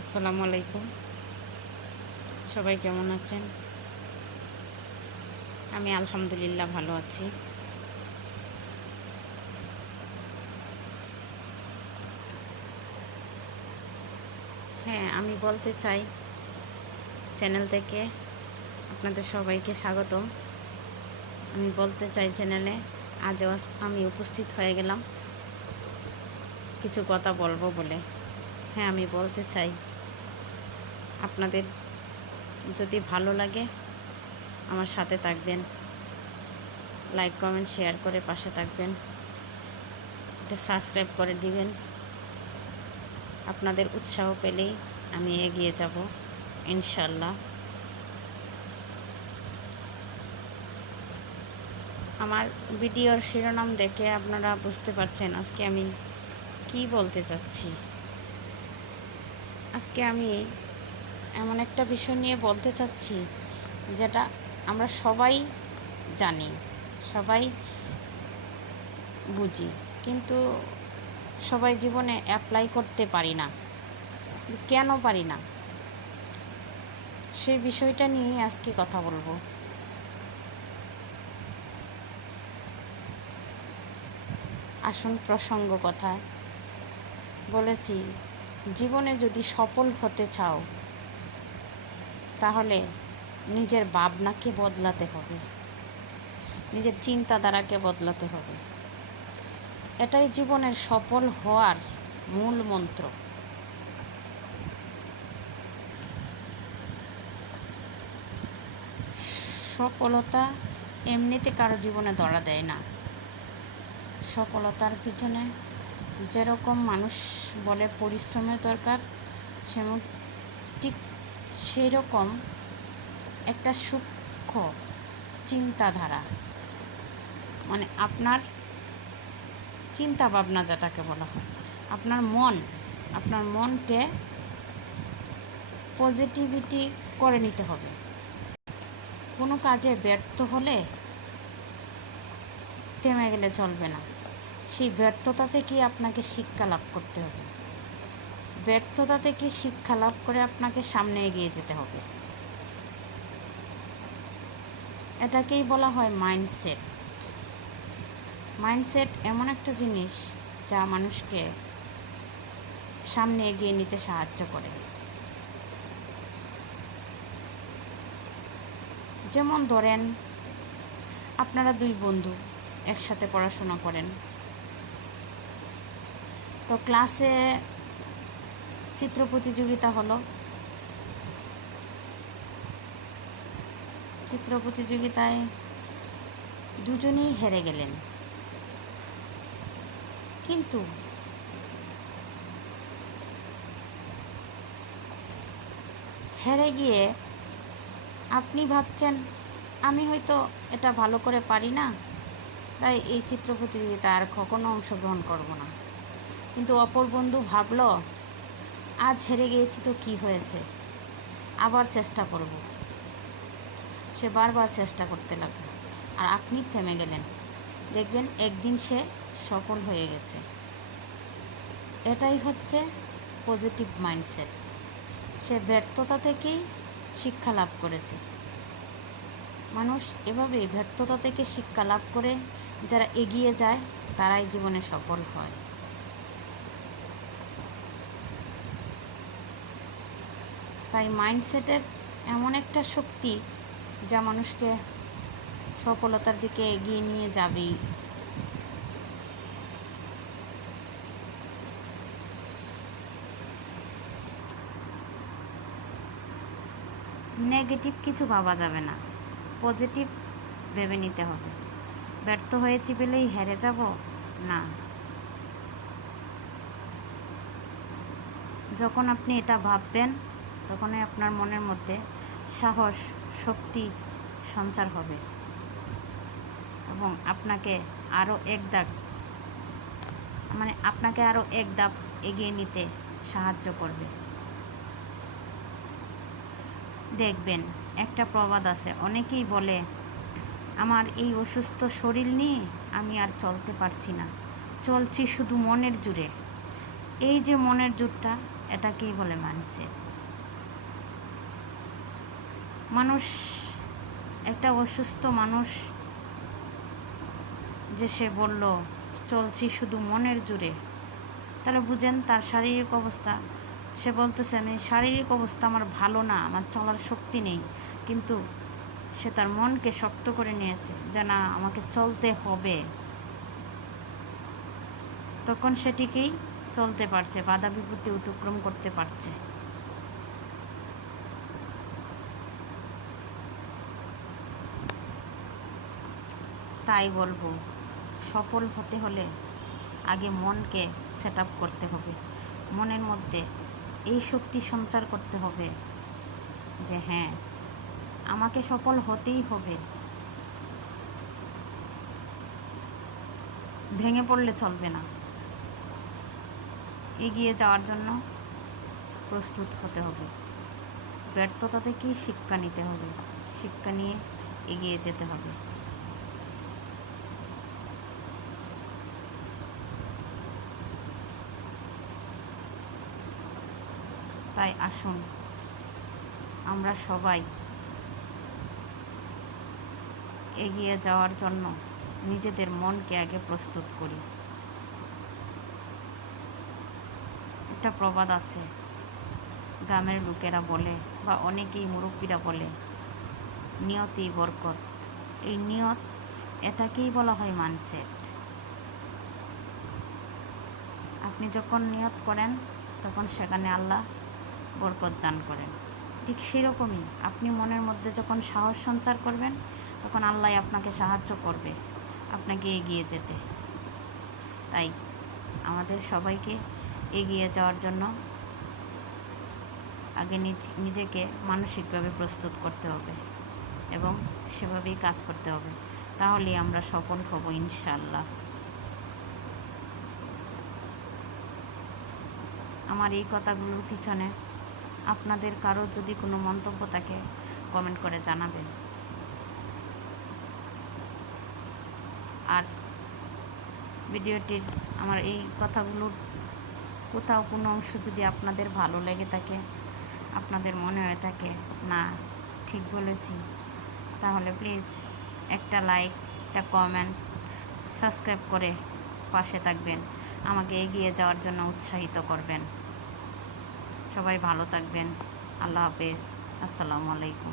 আসসালামু আলাইকুম। সবাই কেমন আছেন? আমি আলহামদুলিল্লাহ ভালো আছি। হ্যাঁ, আমি বলতে চাই চ্যানেল থেকে আপনাদের সবাইকে স্বাগতম। আমি বলতে চাই চ্যানেলে আজ আমি উপস্থিত হয়ে গেলাম কিছু কথা বলবো বলে। হ্যাঁ, আমি বলতে চাই আপনাদের যদি ভালো লাগে আমার সাথে থাকবেন, লাইক কমেন্ট শেয়ার করে পাশে থাকবেন, একটু সাবস্ক্রাইব করে দিবেন। আপনাদের উৎসাহ পেলেই আমি এগিয়ে যাব ইনশাল্লাহ। আমার ভিডিওর শিরোনাম দেখে আপনারা বুঝতে পারছেন আজকে আমি কি বলতে চাচ্ছি। আজকে আমি এমন একটা বিষয় নিয়ে বলতে চাচ্ছি যেটা আমরা সবাই জানি, সবাই বুঝি, কিন্তু সবাই জীবনে অ্যাপ্লাই করতে পারি না। কেন পারি না, সেই বিষয়টা নিয়ে আজকে কথা বলবো। আসুন প্রসঙ্গ কথায় বলেছি, জীবনে যদি সফল হতে চাও তাহলে নিজের ভাবনাকে বদলাতে হবে, নিজের চিন্তাধারাকে বদলাতে হবে। এটাই জীবনের সফল হওয়ার মূল মন্ত্র। সফলতা এমনিতে কারো জীবনে ধরা দেয় না। সফলতার পিছনে যেরকম মানুষ বলে পরিশ্রমের দরকার, সেমন ঠিক সেই রকম একটা সূক্ষ্ম চিন্তাধারা, মানে আপনার চিন্তা ভাবনা যেটাকে বলা হয়, আপনার মনকে পজিটিভিটি করে নিতে হবে। কোনো কাজে ব্যর্থ হলে থেমে গেলে চলবে না, সেই ব্যর্থতা থেকে আপনাকে শিক্ষা লাভ করতে হবে। ব্যর্থতা থেকে শিক্ষা লাভ করে আপনাকে সামনে এগিয়ে যেতে হবে। এটাকেই বলা হয় মাইন্ডসেট। মাইন্ডসেট এমন একটা জিনিস যা মানুষকে সামনে এগিয়ে নিতে সাহায্য করে। যেমন ধরেন, আপনারা দুই বন্ধু একসাথে পড়াশোনা করেন, তো ক্লাসে চিত্র প্রতিযোগিতা হলো। চিত্র প্রতিযোগিতায় দুজনেই হেরে গেলেন, কিন্তু হেরে গিয়ে আপনি ভাবছেন আমি হয়তো এটা ভালো করে পারি না, তাই এই চিত্র প্রতিযোগিতায় আর কখনো অংশগ্রহণ করব না। কিন্তু অপর বন্ধু ভাবল, আজ হেরে গিয়েছি তো কি হয়েছে, আবার চেষ্টা করব। সে বারবার চেষ্টা করতে লাগলো, আর আপনি থেমে গেলেন। দেখবেন একদিন সে সফল হয়ে গেছে। এটাই হচ্ছে পজিটিভ মাইন্ডসেট। সে ব্যর্থতা থেকেই শিক্ষা লাভ করেছে। মানুষ এভাবে ব্যর্থতা থেকে শিক্ষা লাভ করে যারা এগিয়ে যায় তারাই জীবনে সফল হয়। তাই মাইন্ডসেটের এমন একটা শক্তি যা মানুষকে সফলতার দিকে এগিয়ে নিয়ে যাবেই। নেগেটিভ কিছু ভাবা যাবে না, পজিটিভ ভেবে নিতে হবে। ব্যর্থ হয়েছি বলেই হেরে যাব না। যখন আপনি এটা ভাববেন তখনই আপনার মনের মধ্যে সাহস, শক্তি সঞ্চার হবে এবং আপনাকে আরও এক ধাপ এগিয়ে নিতে সাহায্য করবে। দেখবেন একটা প্রবাদ আছে, অনেকেই বলে আমার এই অসুস্থ শরীর নিয়ে আমি আর চলতে পারছি না, চলছি শুধু মনের জোরে। এই যে মনের জোরটা, এটাকেই বলে মাইন্ডসেট। মানুষ, একটা অসুস্থ মানুষ যে সে বলল চলছি শুধু মনের জোরে, তাহলে বুঝেন তার শারীরিক অবস্থা। সে বলতেছে আমি শারীরিক অবস্থা আমার ভালো না, আমার চলার শক্তি নেই, কিন্তু সে তার মনকে শক্ত করে নিয়েছে যে না আমাকে চলতে হবে। তখন সেটিকেই চলতে পারছে, বাধা বিপত্তি অতিক্রম করতে পারছে। তাই বলবো, সফল হতে হলে আগে মনকে সেট আপ করতে হবে, মনের মধ্যে এই শক্তি সঞ্চার করতে হবে যে হ্যাঁ আমাকে সফল হতেই হবে। ভেঙে পড়লে চলবে না, এগিয়ে যাওয়ার জন্য প্রস্তুত হতে হবে। ব্যর্থতা থেকেই শিক্ষা নিতে হবে, শিক্ষা নিয়ে এগিয়ে যেতে হবে। তাই আসুন আমরা সবাই এগিয়ে যাওয়ার জন্য নিজেদের মনকে আগে প্রস্তুত করি। একটা প্রবাদ আছে, গ্রামের লোকেরা বলে বা অনেকেই মুরব্বীরা বলে, নিয়তেই বরকত। এই নিয়ত, এটাকেই বলা হয় মাইন্ডসেট। আপনি যখন নিয়ত করেন তখন সেখানে আল্লাহ বরকত দান করেন। ঠিক সেরকমই আপনি মনের মধ্যে যখন সাহস সঞ্চার করবেন তখন আল্লাহ আপনাকে সাহায্য করবে আপনাকে এগিয়ে যেতে। তাই আমাদের সবাইকে এগিয়ে যাওয়ার জন্য আগে নিজেকে মানসিকভাবে প্রস্তুত করতে হবে এবং সেভাবেই কাজ করতে হবে, তাহলেই আমরা সফল হব ইনশাআল্লাহ। আমার এই কথাগুলোর পিছনে আপনাদের কারো যদি কোনো মন্তব্য থাকে কমেন্ট করে জানাবেন। আর ভিডিওটির আমার এই কথাগুলোর কোথাও কোনো অংশ যদি আপনাদের ভালো লেগে থাকে, আপনাদের মনে হয়ে থাকে না ঠিক বলেছি, তাহলে প্লিজ একটা লাইক, একটা কমেন্ট, সাবস্ক্রাইব করে পাশে থাকবেন, আমাকে এগিয়ে যাওয়ার জন্য উৎসাহিত করবেন। সবাই ভালো থাকবেন। আল্লাহ হাফেজ। আসসালামু আলাইকুম।